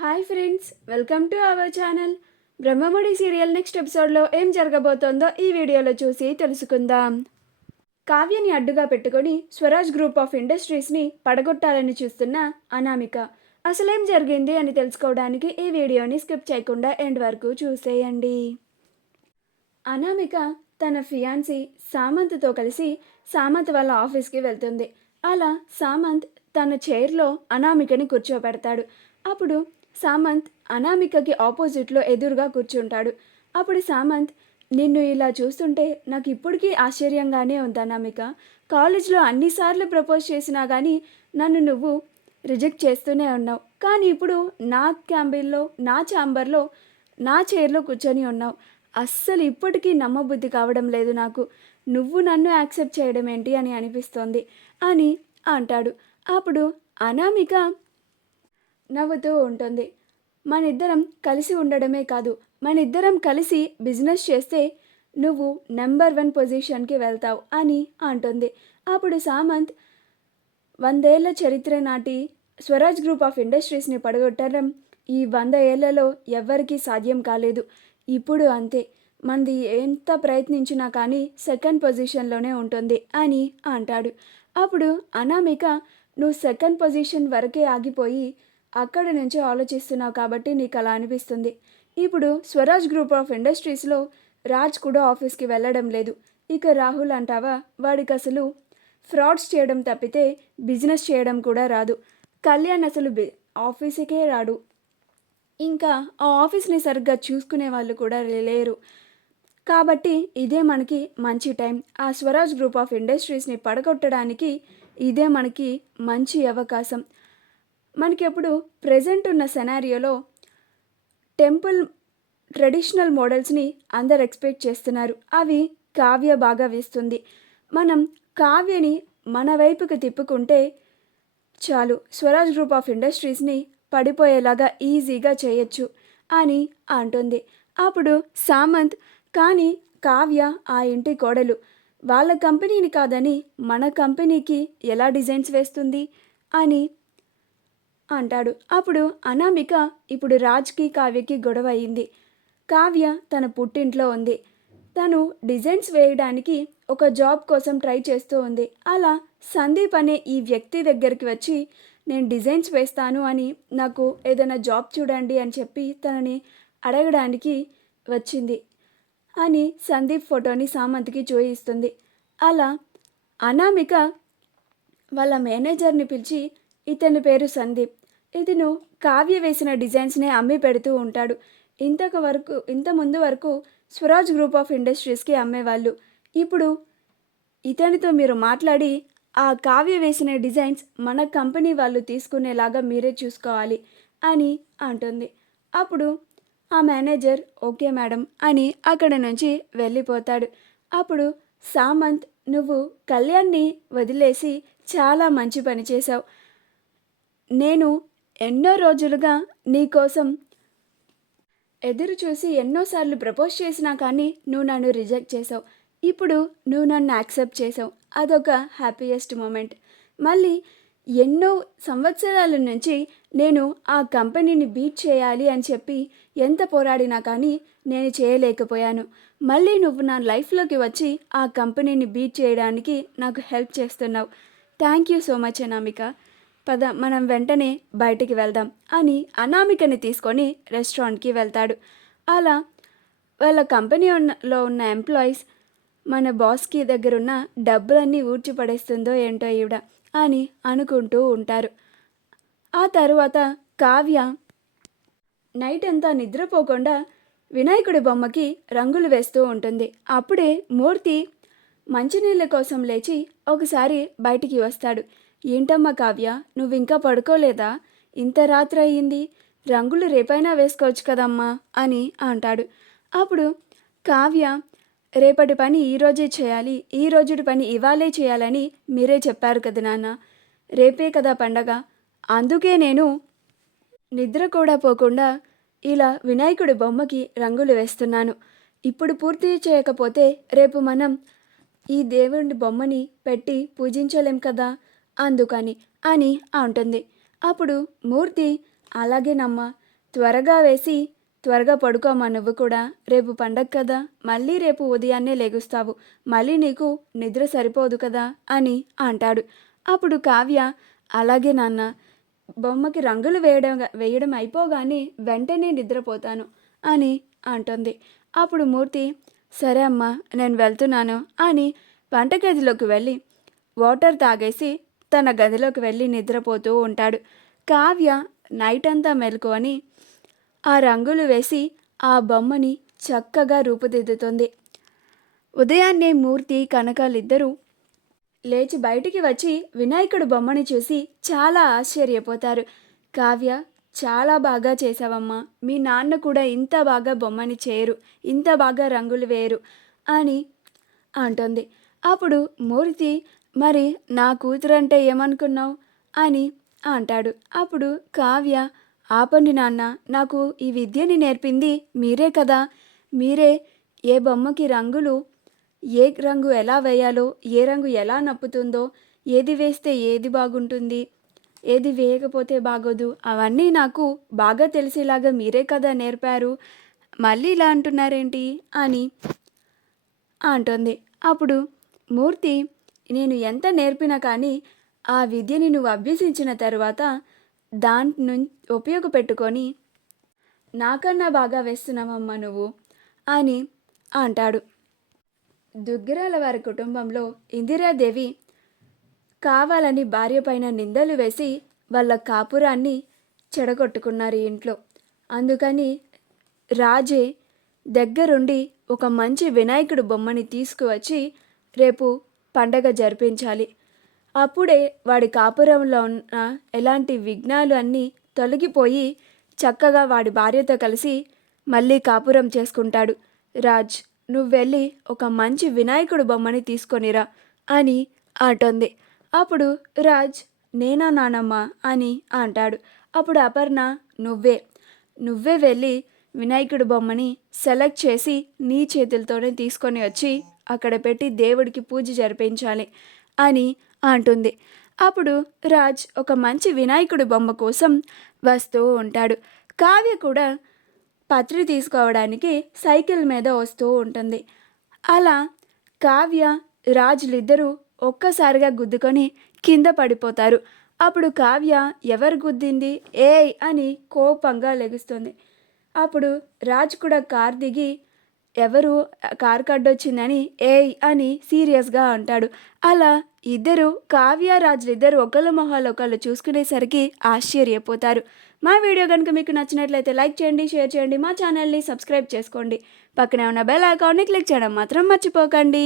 Hi friends, welcome to our channel. Brahmamudi serial next ఎపిసోడ్లో ఏం జరగబోతోందో ఈ వీడియోలో చూసి తెలుసుకుందాం. కావ్యని అడ్డుగా పెట్టుకొని స్వరాజ్ గ్రూప్ ఆఫ్ ఇండస్ట్రీస్ని పడగొట్టాలని చూస్తున్న అనామిక అసలేం జరిగింది అని తెలుసుకోవడానికి ఈ వీడియోని స్కిప్ చేయకుండా ఎండ్ వరకు చూసేయండి. అనామిక తన ఫియాన్సీ సామంత్తో కలిసి సామంత్ వాళ్ళ ఆఫీస్కి వెళ్తుంది. అలా సామంత్ తన చైర్లో అనామికని కూర్చోబెడతాడు. అప్పుడు సామంత్ అనామికకి ఆపోజిట్లో ఎదురుగా కూర్చుంటాడు. అప్పుడు సామంత్, నిన్ను ఇలా చూస్తుంటే నాకు ఇప్పటికీ ఆశ్చర్యంగానే ఉంది అనామిక. కాలేజ్లో అన్నిసార్లు ప్రపోజ్ చేసినా కానీ నన్ను నువ్వు రిజెక్ట్ చేస్తూనే ఉన్నావు. కానీ ఇప్పుడు నా ఛాంబర్లో నా చైర్లో కూర్చొని ఉన్నావు. అస్సలు ఇప్పటికీ నమ్మబుద్ధి కావడం లేదు నాకు. నువ్వు నన్ను యాక్సెప్ట్ చేయడం ఏంటి అని అనిపిస్తోంది అని అంటాడు. అప్పుడు అనామిక నవ్వుతూ ఉంటుంది. మనిద్దరం కలిసి ఉండడమే కాదు, మనిద్దరం కలిసి బిజినెస్ చేస్తే నువ్వు నెంబర్ 1 పొజిషన్కి వెళ్తావు అని అంటుంది. అప్పుడు సామంత్, 100 ఏళ్ల చరిత్ర నాటి స్వరాజ్ గ్రూప్ ఆఫ్ ఇండస్ట్రీస్ని పడగొట్టడం ఈ 100 ఏళ్లలో ఎవ్వరికీ సాధ్యం కాలేదు. ఇప్పుడు అంతే, మనది ఎంత ప్రయత్నించినా కానీ సెకండ్ పొజిషన్లోనే ఉంటుంది అని అంటాడు. అప్పుడు అనామిక, నువ్వు సెకండ్ పొజిషన్ వరకే ఆగిపోయి అక్కడ నుంచి ఆలోచిస్తున్నావు కాబట్టి నీకు అలా అనిపిస్తుంది. ఇప్పుడు స్వరాజ్ గ్రూప్ ఆఫ్ ఇండస్ట్రీస్లో రాజ్ కూడా ఆఫీస్కి వెళ్ళడం లేదు. ఇక రాహుల్ అంటావా, వాడికి అసలు ఫ్రాడ్స్ చేయడం తప్పితే బిజినెస్ చేయడం కూడా రాదు. కళ్యాణ్ అసలు ఆఫీస్కే రాడు. ఇంకా ఆ ఆఫీస్ని సరిగ్గా చూసుకునే వాళ్ళు కూడా లేరు. కాబట్టి ఇదే మనకి మంచి టైం. ఆ స్వరాజ్ గ్రూప్ ఆఫ్ ఇండస్ట్రీస్ని పడగొట్టడానికి ఇదే మనకి మంచి అవకాశం. మనకి ఎప్పుడు ప్రజెంట్ ఉన్న సెనారియోలో టెంపుల్ ట్రెడిషనల్ మోడల్స్ని అందరు ఎక్స్పెక్ట్ చేస్తున్నారు. అవి కావ్య బాగా వేస్తుంది. మనం కావ్యని మన వైపుకి తిప్పుకుంటే చాలు, స్వరాజ్ గ్రూప్ ఆఫ్ ఇండస్ట్రీస్ని పడిపోయేలాగా ఈజీగా చేయొచ్చు అని అంటుంది. అప్పుడు సామంత్, కానీ కావ్య ఆ ఇంటి కోడలు, వాళ్ళ కంపెనీని కాదని మన కంపెనీకి ఎలా డిజైన్స్ వేస్తుంది అని అంటాడు. అప్పుడు అనామిక, ఇప్పుడు రాజ్కి కావ్యకి గొడవ అయింది. కావ్య తన పుట్టింట్లో ఉంది. తను డిజైన్స్ వేయడానికి ఒక జాబ్ కోసం ట్రై చేస్తూ ఉంది. అలా సందీప్ అనే ఈ వ్యక్తి దగ్గరికి వచ్చి, నేను డిజైన్స్ వేస్తాను అని, నాకు ఏదైనా జాబ్ చూడండి అని చెప్పి తనని అడగడానికి వచ్చింది అని సందీప్ ఫోటోని సామంత్కి చూయిస్తుంది. అలా అనామిక వాళ్ళ మేనేజర్ని పిలిచి, ఇతని పేరు సందీప్, ఇతను కావ్య వేసిన డిజైన్స్నే అమ్మి పెడుతూ ఉంటాడు. ఇంత ముందు వరకు స్వరాజ్ గ్రూప్ ఆఫ్ ఇండస్ట్రీస్కి అమ్మేవాళ్ళు. ఇప్పుడు ఇతనితో మీరు మాట్లాడి ఆ కావ్య వేసిన డిజైన్స్ మన కంపెనీ వాళ్ళు తీసుకునేలాగా మీరే చూసుకోవాలి అని అంటుంది. అప్పుడు ఆ మేనేజర్ ఓకే మేడం అని అక్కడ నుంచి వెళ్ళిపోతాడు. అప్పుడు సామంత్, నువ్వు కళ్యాణ్ని వదిలేసి చాలా మంచి పని చేశావు. నేను ఎన్నో రోజులుగా నీకోసం ఎదురు చూసి ఎన్నోసార్లు ప్రపోజ్ చేసినా కానీ నువ్వు నన్ను రిజెక్ట్ చేసావు. ఇప్పుడు నువ్వు నన్ను యాక్సెప్ట్ చేసావు. అదొక హ్యాపీయెస్ట్ మూమెంట్. మళ్ళీ ఎన్నో సంవత్సరాల నుంచి నేను ఆ కంపెనీని బీట్ చేయాలి అని చెప్పి ఎంత పోరాడినా కానీ నేను చేయలేకపోయాను. మళ్ళీ నువ్వు నా లైఫ్లోకి వచ్చి ఆ కంపెనీని బీట్ చేయడానికి నాకు హెల్ప్ చేస్తున్నావు. Thank you so much Anamika. పద, మనం వెంటనే బయటికి వెళ్దాం అని అనామికని తీసుకొని రెస్టారెంట్కి వెళ్తాడు. అలా వాళ్ళ కంపెనీలో ఉన్న ఎంప్లాయీస్, మన బాస్కి దగ్గరున్న డబ్బులన్నీ ఊడ్చి పడేస్తుందో ఏంటో ఈవిడ అని అనుకుంటూ ఉంటారు. ఆ తరువాత కావ్య నైట్ అంతా నిద్రపోకుండా వినాయకుడి బొమ్మకి రంగులు వేస్తూ ఉంటుంది. అప్పుడే మూర్తి మంచినీళ్ళ కోసం లేచి ఒకసారి బయటికి వస్తాడు. ఏంటమ్మా కావ్య, నువ్వు ఇంకా పడుకోలేదా? ఇంత రాత్రి అయ్యింది, రంగులు రేపైనా వేసుకోవచ్చు కదమ్మా అని అంటాడు. అప్పుడు కావ్య, రేపటి పని ఈరోజే చేయాలి, ఈ రోజుటి పని ఇవాళే చేయాలని మీరే చెప్పారు కదా నాన్న, రేపే కదా పండగ, అందుకే నేను నిద్ర కూడా పోకుండా ఇలా వినాయకుడి బొమ్మకి రంగులు వేస్తున్నాను. ఇప్పుడు పూర్తి చేయకపోతే రేపు మనం ఈ దేవుడి బొమ్మని పెట్టి పూజించలేం కదా, అందుకని అని అంటుంది. అప్పుడు మూర్తి, అలాగేనమ్మా, త్వరగా వేసి త్వరగా పడుకోమ్మా నువ్వు కూడా. రేపు పండగ కదా, మళ్ళీ రేపు ఉదయాన్నే లెగుస్తావు. మళ్ళీ నీకు నిద్ర సరిపోదు కదా అని అంటాడు. అప్పుడు కావ్య, అలాగే నాన్న, బొమ్మకి రంగులు వేయడం అయిపోగానే వెంటనే నిద్రపోతాను అని అంటుంది. అప్పుడు మూర్తి, సరే అమ్మా నేను వెళ్తున్నాను అని వంటగదిలోకి వెళ్ళి వాటర్ తాగేసి తన గదిలోకి వెళ్ళి నిద్రపోతూ ఉంటాడు. కావ్య నైట్ అంతా మెలకువని ఆ రంగులు వేసి ఆ బొమ్మని చక్కగా రూపుదిద్దుతుంది. ఉదయాన్నే మూర్తి కనకాలిద్దరూ లేచి బయటికి వచ్చి వినాయకుడు బొమ్మని చూసి చాలా ఆశ్చర్యపోతారు. కావ్య, చాలా బాగా చేసావమ్మా, మీ నాన్న కూడా ఇంత బాగా బొమ్మని చేయరు, ఇంత బాగా రంగులు వేయరు అని అంటుంది. అప్పుడు మూర్తి, మరి నా కూతురంటే ఏమనుకున్నావు అని అంటాడు. అప్పుడు కావ్య, ఆపండి నాన్న, నాకు ఈ విద్యని నేర్పింది మీరే కదా, మీరే ఏ బొమ్మకి రంగులు, ఏ రంగు ఎలా వేయాలో, ఏ రంగు ఎలా నప్పుతుందో, ఏది వేస్తే ఏది బాగుంటుంది, ఏది వేయకపోతే బాగోదు, అవన్నీ నాకు బాగా తెలిసేలాగా మీరే కదా నేర్పారు, మళ్ళీ ఇలా అంటున్నారేంటి అని అంటుంది. అప్పుడు మూర్తి, నేను ఎంత నేర్పినా కానీ ఆ విద్యని నువ్వు అభ్యసించిన తర్వాత దాన్ని ఉపయోగపెట్టుకొని నాకన్నా బాగా వేస్తున్నావమ్మా నువ్వు అని అంటాడు. దుగ్గిరాల వారి కుటుంబంలో ఇందిరాదేవి కావాలని భార్య పైన నిందలు వేసి వాళ్ళ కాపురాన్ని చెడగొట్టుకున్నారు ఇంట్లో. అందుకని రాజే దగ్గరుండి ఒక మంచి వినాయకుడు బొమ్మని తీసుకువచ్చి రేపు పండగ జరిపించాలి. అప్పుడే వాడి కాపురంలో ఉన్న ఎలాంటి విఘ్నాలు అన్నీ తొలగిపోయి చక్కగా వాడి భార్యతో కలిసి మళ్ళీ కాపురం చేసుకుంటాడు. రాజ్, నువ్వు వెళ్ళి ఒక మంచి వినాయకుడు బొమ్మని తీసుకొనిరా అని అంటుంది. అప్పుడు రాజ్, నేనా నానమ్మ అని అంటాడు. అప్పుడు అపర్ణ, నువ్వే వెళ్ళి వినాయకుడు బొమ్మని సెలెక్ట్ చేసి నీ చేతులతోనే తీసుకొని వచ్చి అక్కడ పెట్టి దేవుడికి పూజ జరిపించాలి అని అంటుంది. అప్పుడు రాజ్ ఒక మంచి వినాయకుడి బొమ్మ కోసం వస్తూ ఉంటాడు. కావ్య కూడా పత్రి తీసుకోవడానికి సైకిల్ మీద వస్తూ ఉంటుంది. అలా కావ్య రాజులిద్దరూ ఒక్కసారిగా గుద్దుకొని కింద పడిపోతారు. అప్పుడు కావ్య ఎవరు గుద్దింది ఏయ్ అని కోపంగా లెగుస్తుంది. అప్పుడు రాజ్ కూడా కార్ దిగి ఎవరు కార్ కడ్డొచ్చిందని ఏయ్ అని సీరియస్గా అంటాడు. అలా ఇద్దరు కావ్య రాజులిద్దరు ఒకళ్ళ మొహాలు ఒకళ్ళు చూసుకునేసరికి ఆశ్చర్యపోతారు. మా వీడియో కనుక మీకు నచ్చినట్లయితే లైక్ చేయండి, షేర్ చేయండి, మా ఛానల్ని సబ్స్క్రైబ్ చేసుకోండి, పక్కనే ఉన్న బెల్ ఐకాన్ని క్లిక్ చేయడం మాత్రం మర్చిపోకండి.